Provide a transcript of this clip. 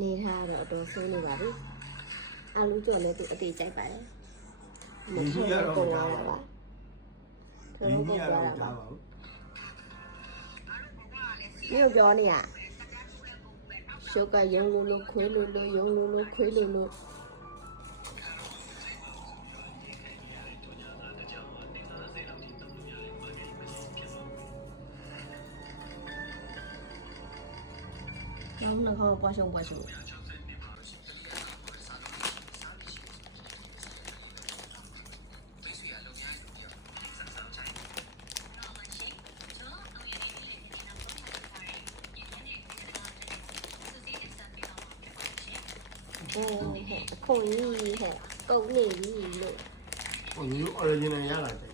နေထားတော့ဆိုးနေပါပြီအာလူကြော်လည်းသူအတေးကြိုက်ပါတယ်မထက်တော့ပေါ်လာပါဒီနေ့ကတော့ကြားပါဘူးမြို့ပြောနေရရှုပ်ကယုံလို့ခွေးလို့ယုံလို့ခွေးလို့น้องเขาปวดชงคนนี้แฮะกูนี่ลูก 哦，你 original ရလာတယ်